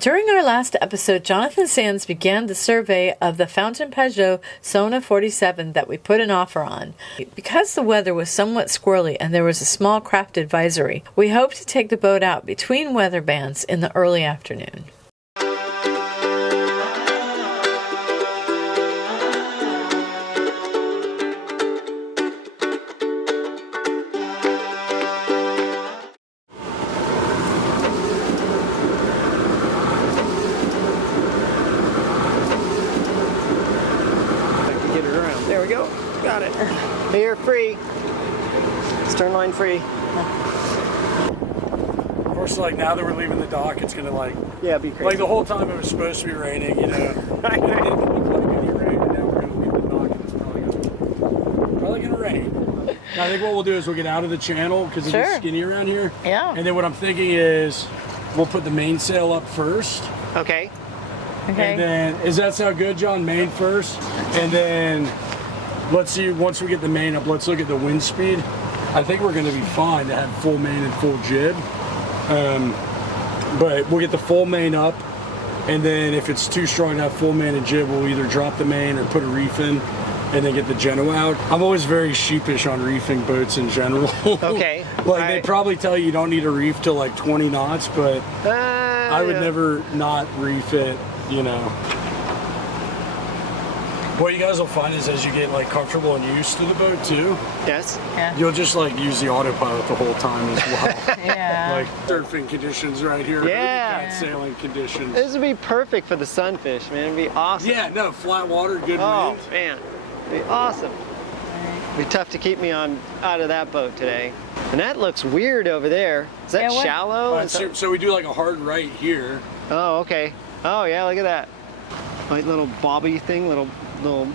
During our last episode, Jonathan Sands began the survey of the Fountaine Pajot Saona 47 that we put an offer on. Because the weather was somewhat squirrely and there was a small craft advisory, we hope to take the boat out between weather bands in the early afternoon. There we go. Got it. Here, free. Stern line free. Of course, like now that we're leaving the dock, it's gonna Be crazy. like the whole time it was supposed to be raining, you know. It didn't look like any rain, and now we're gonna leave the dock and it's probably gonna rain. Now, I think what we'll do is we'll get out of the channel because it gets skinny around here. Yeah. And then what I'm thinking is we'll put the mainsail up first. Okay. Okay. And then, does that sound good, John? Main first, and then let's see. Once we get the main up, let's look at the wind speed. I think we're going to be fine to have full main and full jib, but we'll get the full main up, and then if it's too strong to have full main and jib, we'll either drop the main or put a reef in, and then get the Geno out. I'm always very sheepish on reefing boats in general. Okay. They probably tell you don't need a reef till like 20 knots, but I would never not reef it. You know, what you guys will find is as you get like comfortable and used to the boat too, Yes. Yeah. you'll just like use the autopilot the whole time as well. Yeah. Like surfing conditions right here. Yeah. Cat sailing conditions. This would be perfect for the sunfish, man. It'd be awesome. Yeah, no, flat water, good Oh, wind. man. It'd be awesome. It'd be tough to keep me out of that boat today. And that looks weird over there. Is that shallow? So we do like a hard right here. Oh, okay. Oh, yeah, look at that. Like little bobby thing, little Oh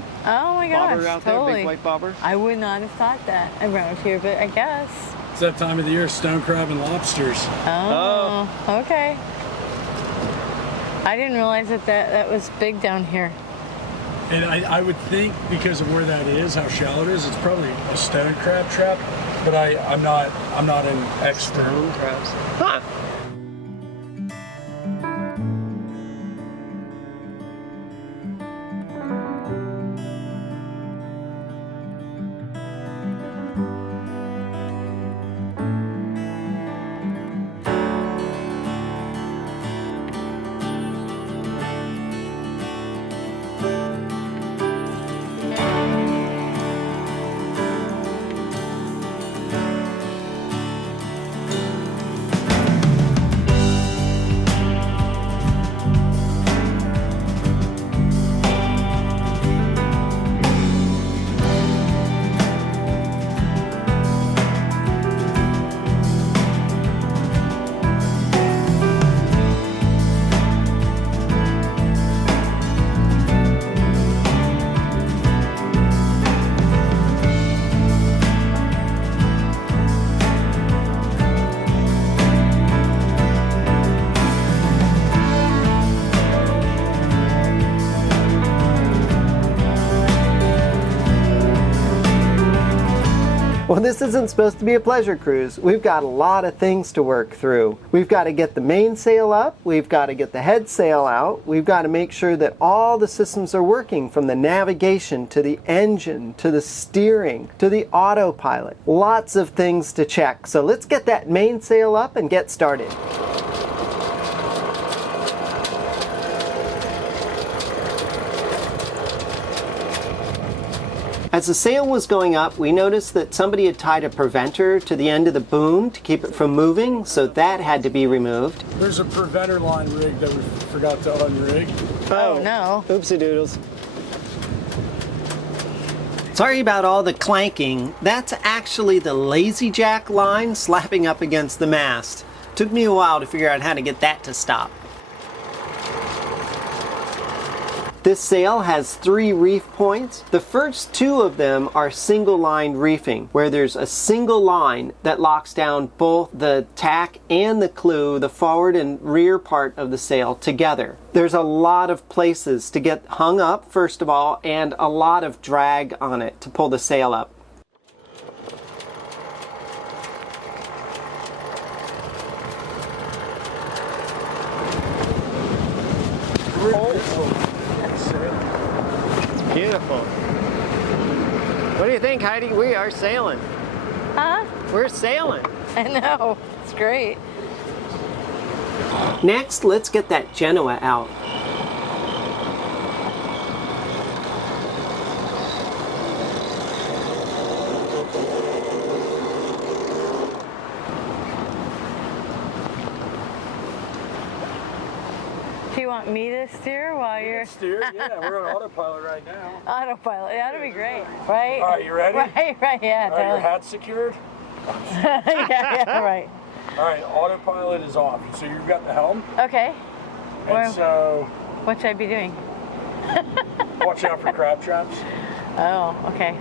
my bobber gosh, out there, totally. big white bobber. I would not have thought that around here, but I guess. It's that time of the year, stone crab and lobsters. Oh. Okay. I didn't realize that was big down here. And I would think because of where that is, how shallow it is, it's probably a stone crab trap. But I'm not an expert. Stone crabs. Huh. Well, this isn't supposed to be a pleasure cruise. We've got a lot of things to work through. We've got to get the mainsail up, we've got to get the head sail out, we've got to make sure that all the systems are working, from the navigation to the engine to the steering to the autopilot. Lots of things to check. So let's get that mainsail up and get started. As the sail was going up, we noticed that somebody had tied a preventer to the end of the boom to keep it from moving, so that had to be removed. There's a preventer line rig that we forgot to unrig. Oh no. Oopsie doodles. Sorry about all the clanking. That's actually the lazy jack line slapping up against the mast. Took me a while to figure out how to get that to stop. This sail has 3 reef points. The first 2 of them are single line reefing, where there's a single line that locks down both the tack and the clew, the forward and rear part of the sail, together. There's a lot of places to get hung up, first of all, and a lot of drag on it to pull the sail up. It's beautiful. What do you think, Heidi? We are sailing. Huh? We're sailing. I know. It's great. Next, let's get that Genoa out. Do you want me to steer while you're... Steer? Yeah, we're on autopilot right now. Autopilot. Yeah, that'll be great. Right? All right, you ready? Right, yeah. All right, your Totally. hat's secured? yeah, right. All right, autopilot is off. So you've got the helm. Okay. And so What should I be doing? watch out for crab traps. Oh, okay.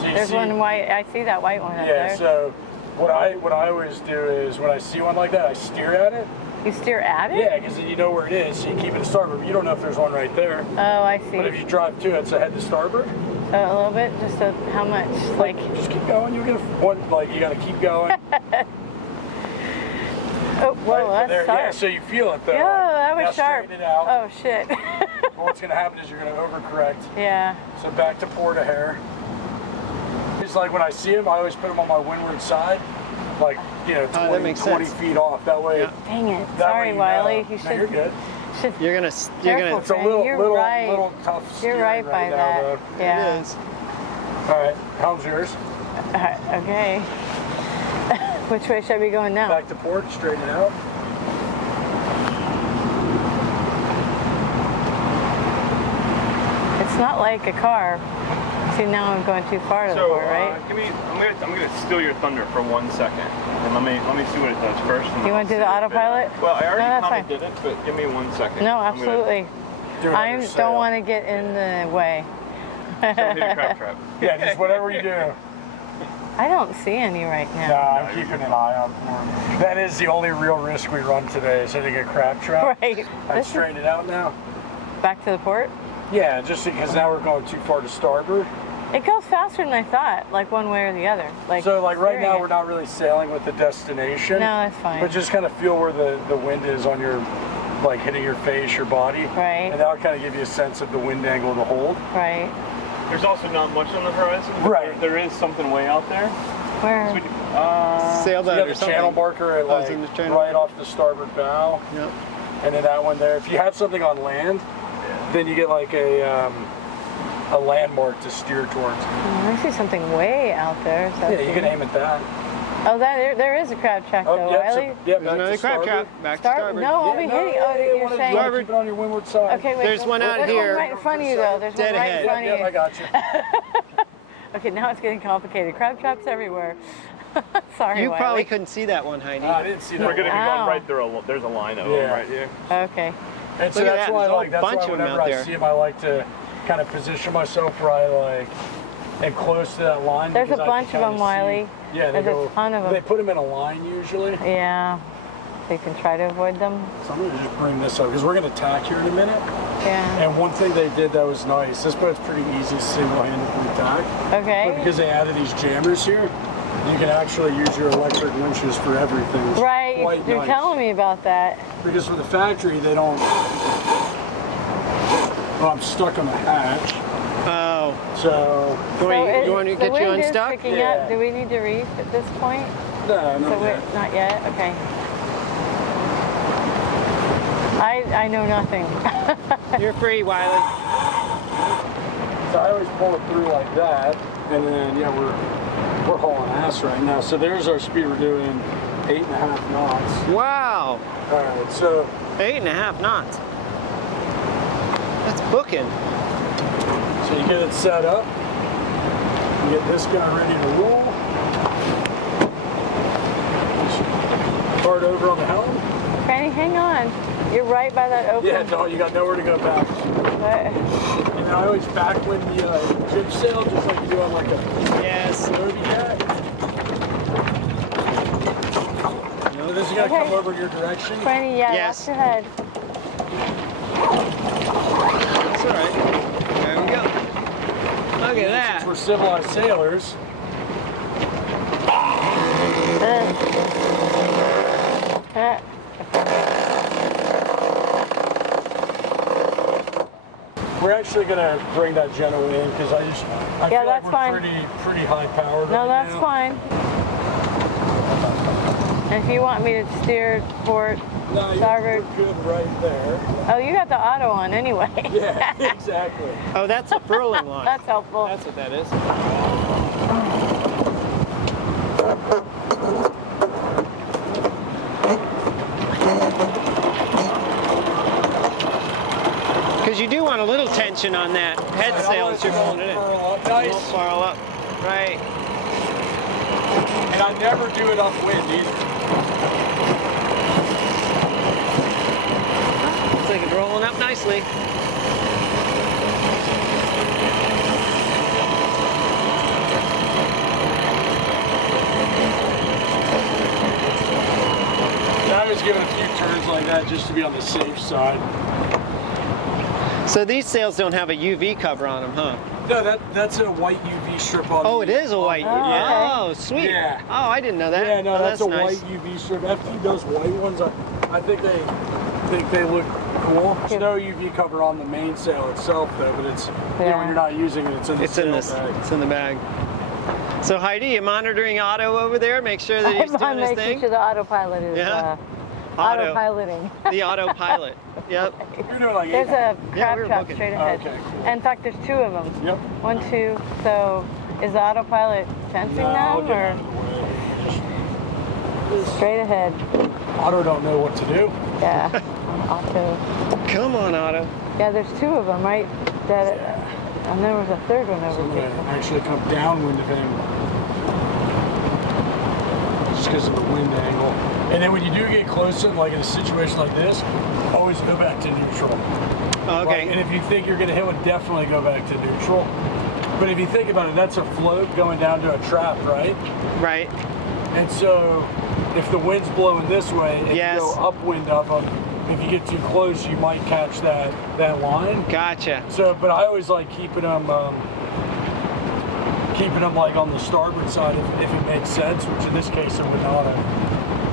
So you There's see, one white. I see that white one up yeah, there. so what I always do is when I see one like that, I steer at it. You steer at it? Yeah, because then you know where it is, so you keep it to starboard. But you don't know if there's one right there. Oh, I see. But if you drive to it, so head to starboard. A little bit? Just how much? Like... Just keep going. You'll get one. Like you got to keep going. Oh, whoa, Right, that's yeah, sharp. so you feel it though. Yeah, that was now sharp. straighten it out. Oh, shit. Well, what's going to happen is you're going to overcorrect. yeah. So back to port a hair. It's like when I see them, I always put them on my windward side, like, you know, 20 feet off. That way. Yeah. Dang it. That Sorry, way Wiley. know. You No, should... you're good. You're gonna. It's a little, You're little, right. little tough. You're right by now, that. though. Yeah. It is. All right, helm's yours. Okay. Which way should I be going now? Back to port, straighten it out. It's not like a car. See, now I'm going too far to the port, right? I'm gonna steal your thunder for 1 second, and let me see what it does first. You want to do the autopilot? Well, I already that's kind fine. of did it, but give me 1 second. No, absolutely. Do it I under don't sail. want to get in the way. Don't hit a crab trap. Yeah, just whatever you do. I don't see any right now. Nah, I'm keeping an eye out for them. That is the only real risk we run today, is hitting a crab trap. Right. I This is straighten it out now. back to the port. Yeah, just because now we're going too far to starboard. It goes faster than I thought, like one way or the other. Like So like right now steering we're it. not really sailing with the destination. No, that's fine. But just kind of feel where the wind is on your, like hitting your face, your body. Right. And that'll kind of give you a sense of the wind angle to hold. Right. There's also not much on the horizon. But Right. there is something way out there. Where? So we, Sail You boat got or the something. channel marker at it's like in the channel. right off the starboard bow. Yep. And then that one there. If you had something on land, then you get like a landmark to steer towards. I see something way out there. So Yeah, you can aim at that. Oh, there is a crab track though, yeah, Wiley. yeah, There's back another to crab starboard. trap. Back to Start? starboard. No, I'll be hitting. Oh, you're saying. You want to keep it on your windward side. Okay, wait. There's one out there's here. One right in front of you though. There's Dead one right ahead. in front Yeah, of I you. got you. Okay, now it's getting complicated. Crab traps everywhere. Sorry, You Wiley. probably couldn't see that one, Heidi. I didn't see that. we're gonna be one. Wow. going right through. There's a line of them Yeah. right here. Okay. And so Look at that's that, why, there's a like, that's bunch why of 'em whenever out I there. see them, I like to kind of position myself where I like am close to that line. There's a because I bunch can of kinda them, Wiley. see- Yeah, they There's a go. ton of 'em. They put them in a line usually. Yeah. So you can try to avoid them. So I'm gonna just bring this up because we're gonna tack here in a minute. Yeah. And one thing they did that was nice. This boat's pretty easy single-handedly tack. But Okay. because they added these jammers here, you can actually use your electric winches for everything. It's Right. quite You're nice. telling me about that. Because for the factory, they don't. Well, I'm stuck on the hatch, Oh. so. Do you want to the get you wind is unstuck? picking Yeah. up. Do we need to reef at this point? No, So no. we're not yet. Okay. I know nothing. You're free, Wiley. So I always pull it through like that, and then yeah, we're hauling ass right now. So there's our speed. We're doing 8.5 knots. Wow. All right, so 8.5 knots. That's booking. so you get it set up. You get this guy ready to roll. Hard over on the helm. Franny, hang on. You're right by that open. Yeah, no, you got nowhere to go back. But- And I always backwind the jib sail just like you do on like a Yes. Moby Jack. You know, this is gonna Okay. come over your direction. Franny, yeah, Yes. watch your head. That's all right. There we go. Look at that. Since we're civilized sailors, We're actually gonna bring that Genoa in because I feel like we're pretty high powered. No, that's fine. And if you want me to steer port, starboard, you're good right there. Oh, you got the auto on anyway. Yeah, exactly. Oh, that's a furling line. That's helpful. That's what that is. Because you do want a little tension on that head sail as you're pulling it in. Nice. Furl up. Right. And I never do it upwind either. Looks like it's rolling up nicely. I was giving a few turns like that just to be on the safe side. So these sails don't have a UV cover on them, huh? No, that's a white UV strip on. Oh, it is a white. Oh, sweet. Yeah. Oh, I didn't know that. Yeah, no, that's a nice. white UV strip. After those white ones, I think they look cool. There's no UV cover on the mainsail itself, though, but it's when you're not using it, it's in the bag. It's in the bag. So Heidi, you monitoring Otto over there? Make sure that he's doing his thing. Making sure the autopilot is autopiloting. The autopilot. Yep. You're doing like There's a crab we're trap looking. straight ahead. Okay, cool. In fact, there's two of them. Yep. 1, 2. So is the autopilot sensing them or straight ahead? Otto don't know what to do. Yeah. Auto. Come on, Otto. Yeah, there's two of them, right? And there was a third one So over I'm there. gonna actually come downwind of him just because of the wind angle. And then when you do get close to him, like in a situation like this, always go back to neutral. Okay. And if you think you're gonna hit one, definitely go back to neutral. But if you think about it, that's a float going down to a trap, right? Right. And so if the wind's blowing this way, and you go upwind of them, if you get too close, you might catch that line. Gotcha. So, but I always like keeping them like on the starboard side if it makes sense, which in this case it would not have.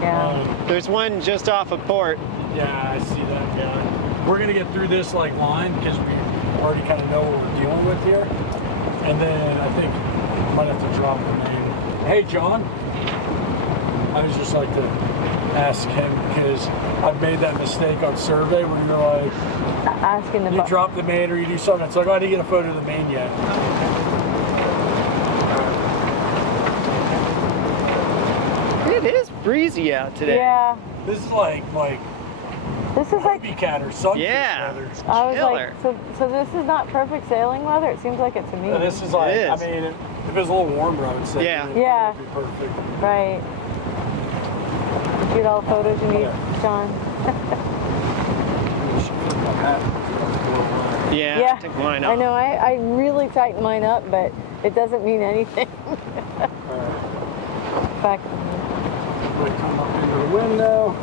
Yeah. There's one just off of port. Yeah, I see that. Yeah. We're gonna get through this like line because we already kind of know what we're dealing with here, and then I think we might have to drop the name. Hey, John. I was just like to ask him because I've made that mistake on survey where you're like asking the you drop the main or you do something. It's like, oh, I didn't get a photo of the main yet. It is breezy out today. Yeah. This is like This is like cat or sunfish I weather. was like, so this is not perfect sailing weather. It seems like it to me. Yeah, this is like, I mean, if it was a little warmer, I would say. Yeah. It would be perfect. Right. Shoot all the photos you need, John. Yeah. Take mine up. I know. I really tightened mine up, but it doesn't mean anything. In fact, we come up into the window.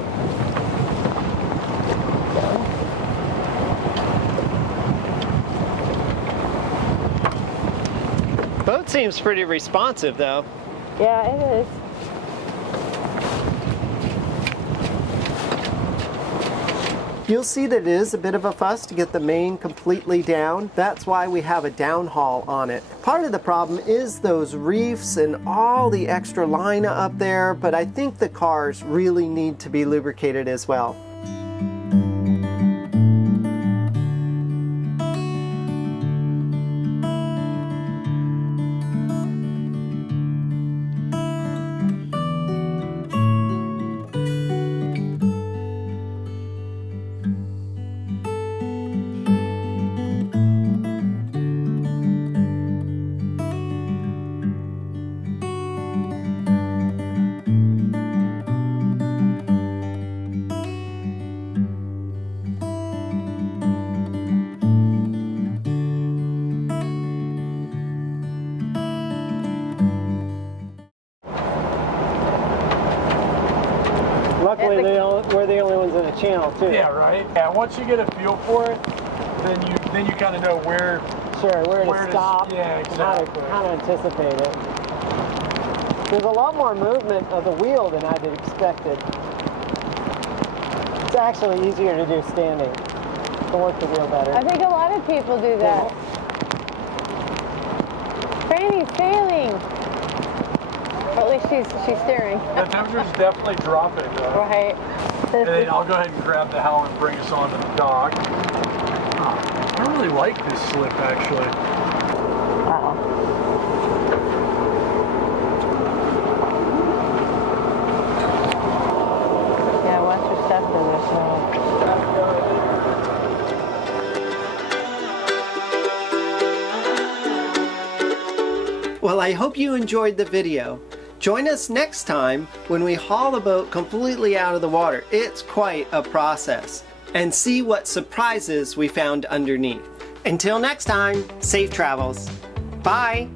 Boat seems pretty responsive, though. yeah, it is. You'll see that it is a bit of a fuss to get the main completely down. That's why we have a downhaul on it. Part of the problem is those reefs and all the extra line up there, but I think the cars really need to be lubricated as well. Luckily, we're the only ones in the channel, too. Yeah, right. Yeah, once you get a feel for it, then you kind of know where. Sure, where to stop, yeah, exactly. how to anticipate it. There's a lot more movement of the wheel than I had expected. It's actually easier to do standing. to work the wheel better. I think a lot of people do that. Franny's sailing. Or at least she's steering. The temperature's definitely dropping. Right. And then I'll go ahead and grab the helm and bring us onto the dock. I don't really like this slip, actually. Yeah, watch your step in there, Well, I hope you enjoyed the video. Join us next time when we haul the boat completely out of the water. It's quite a process. And see what surprises we found underneath. Until next time, safe travels. Bye!